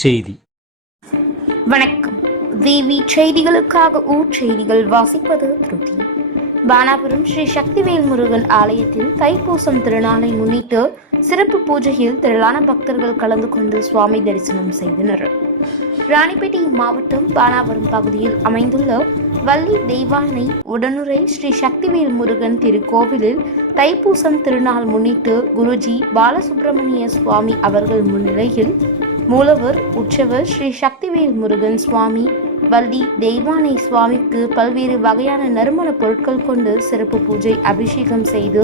செய்தி. வணக்கம். தேவி செய்திகளுக்காக ஊர் செய்திகள் வாசிப்பது திருதி பானாபுரம் ஸ்ரீ சக்திவேல் முருகன் ஆலயத்தில் தைப்பூசம் திருநாளை முன்னிட்டு சிறப்பு பூஜையில் திரளான பக்தர்கள் கலந்து கொண்டு சுவாமி தரிசனம் செய்தனர். ராணிப்பேட்டை மாவட்டம் பானாபுரம் பகுதியில் அமைந்துள்ள வள்ளி தெய்வானை உடனுரை ஸ்ரீ சக்திவேல் முருகன் திருக்கோவிலில் தைப்பூசம் திருநாள் முன்னிட்டு குருஜி பாலசுப்பிரமணிய சுவாமி அவர்கள் முன்னிலையில் மூலவர் உற்சவர் ஸ்ரீ சக்திவேல் முருகன் சுவாமி. வள்ளி தெய்வானை சுவாமிக்கு பல்வேறு வகையான நறுமண பொருட்கள் கொண்டு சிறப்பு பூஜை அபிஷேகம் செய்து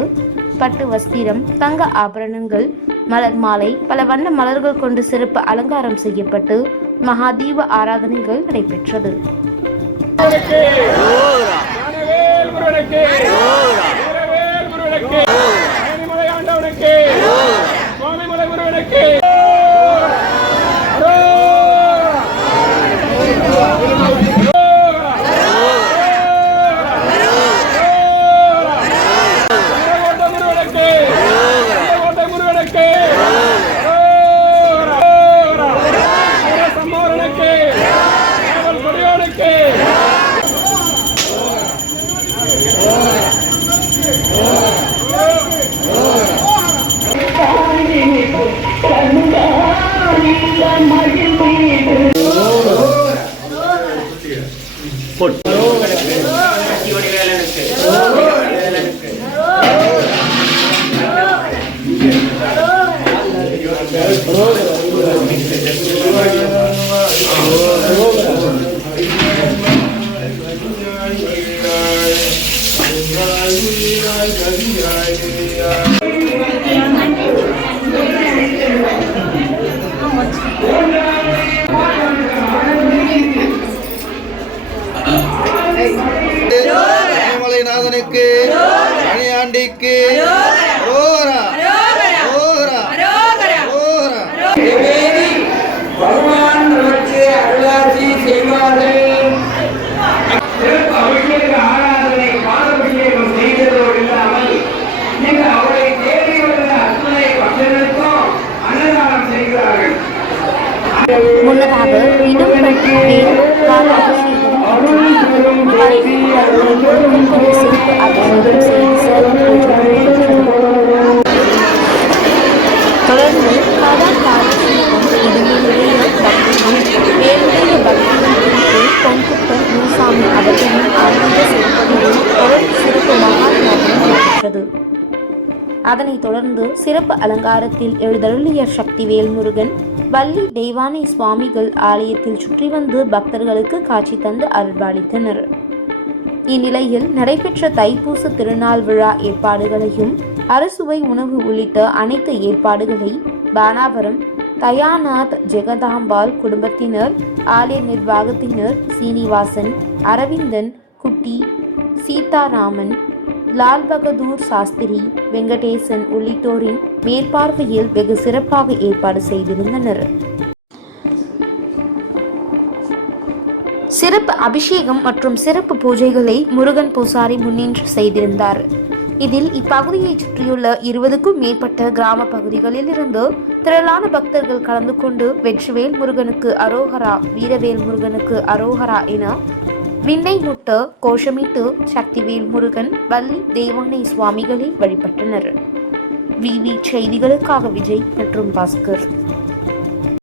பட்டு வஸ்திரம் தங்க ஆபரணங்கள் மலர் மாலை பல வண்ண மலர்கள் கொண்டு சிறப்பு அலங்காரம் செய்யப்பட்டு மகாதீப ஆராதனைகள் நடைபெற்றது ஞானவேல் முருகனுக்கு வீரவேல் முருகனுக்கு பழனிமலை ஆண்டவனுக்கு சுவாமிமலை முருகனுக்கு முருகனுக்கு முருகனுக்கு சம்மோரனுக்கு கொடியோனுக்கு மலைநாதனுக்கு மணியாண்டிக்கு ரோரா ரோரா ரோரா பகவான் நமக்கு அருளாட்சி செய்வார்கள் சிறப்பு அபிஷேக ஆராதனை பாலாபிஷேகம் செய்ததோடு இல்லாமல் இங்கு அவரை தேடி வந்த அத்துணை பக்தர்களுக்கும் அன்னதானம் செய்கிறார்கள். முன்னதாக மற்றும் பக்தர்களுக்கு சிறப்பு அபிஷேகம் செய்து சிறப்பு பூஜை நடைபெற்றது. தொடர்ந்து கதா பாலாபிஷேகம் இடங்களிலேயே பக்தர்கள் மேலுடைய பக்தர்கள் குறித்து பொன்குப்பன் முனுசாமி அவர்களின் ஆன்மீக சிறப்புகளில் தொடர் சிறப்பு மகாத்மாவும் அதனைத் தொடர்ந்து சிறப்பு அலங்காரத்தில் எழுதருளிய சக்திவேல் முருகன் வள்ளி தெய்வானை சுவாமிகள் ஆலயத்தில் சுற்றி வந்து பக்தர்களுக்கு காட்சி தந்து அருள்பாலித்தனர் இந்நிலையில் நடைபெற்ற தைப்பூச திருநாள் விழா ஏற்பாடுகளையும் அரசுவை உணவு உள்ளிட்ட அனைத்து ஏற்பாடுகளை பானாவரம் தயாநாத் ஜெகதாம்பாள் குடும்பத்தினர் ஆலய நிர்வாகத்தினர் சீனிவாசன் அரவிந்தன் குட்டி சீதாராமன் லால் பகதூர் சாஸ்திரி வெங்கடேசன் உள்ளிட்டோரின் மேற்பார்வையில் வெகு சிறப்பாக ஏற்பாடு செய்திருந்தனர். சிறப்பு அபிஷேகம் மற்றும் சிறப்பு பூஜைகளை முருகன் பூசாரி முன்னின்று செய்திருந்தார். இதில் இப்பகுதியைச் சுற்றியுள்ள இருபதுக்கும் மேற்பட்ட கிராம பகுதிகளில் இருந்து திரளான பக்தர்கள் கலந்து கொண்டு வெற்றிவேல் முருகனுக்கு அரோகரா வீரவேல் முருகனுக்கு அரோகரா என விண்ணை முட்ட கோஷமிட்டு சக்திவேல் முருகன் வள்ளி தேவானை சுவாமிகளை வழிபட்டனர். விவி செய்திகளுக்காக விஜய் மற்றும் பாஸ்கர்.